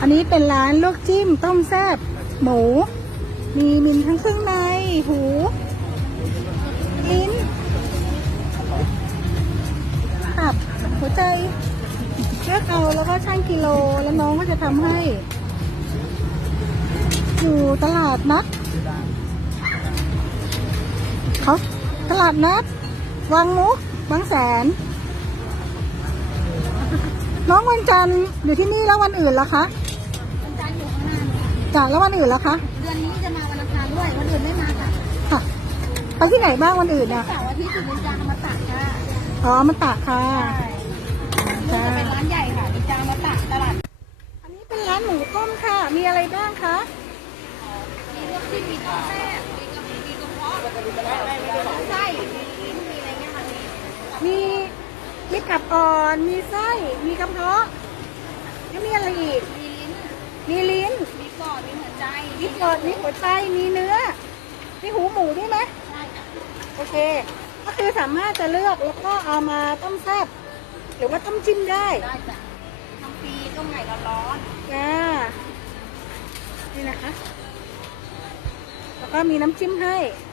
อันนี้เป็นร้านลวกจิ้มต้มแซ่บหมู มีมินทั้งเครื่องในหูลิ้นตับหัวใจเลือกเอาแล้วก็ช่างกิโลแล้วน้องก็จะทำให้ อยู่ตลาดนัดเขาตลาดนัดวังมุกบางแสน น้องวันจันทร์อยู่ที่นี่แล้ววันอื่นล่ะคะ จากแล้ววันอื่นล่ะคะเดือนนี้จะมาวันอังคารด้วยวันอื่นไม่มาค่ะค่ะไปที่ไหนบ้างวันอื่นเนี่ยเสาร์อาทิตย์อยู่บนจางอมตะค่ะอ๋อมันตากค่ะใช่นี่จะเป็นร้านใหญ่ค่ะดิจางอมตะตลาดอันนี้เป็นร้านหมูต้มค่ะ มีอะไรบ้างคะมีลวกจิ้มมีต้มแซ่บมีกะปิมีกระเพาะมีไส้มีลิ้นมีอะไรเงี้ยค่ะมีมีมีกับอ่อนมีไส้มีกระเพาะแล้วมีอะไรอีก มีลิ้น มีลิ้น มีปอดมีหัวใจ มีปอดมีหัวใจมีเนื้อ มีหูหมูด้วยไหมใช่ค่ะโอเค ก็คือสามารถจะเลือกแล้วก็เอามาต้มแซ่บหรือว่าต้มจิ้มได้ได้จ้ะทำฟรีต้มใหม่ร้อนจ้านี่นะคะ แล้วก็มีน้ำจิ้มให้ๆ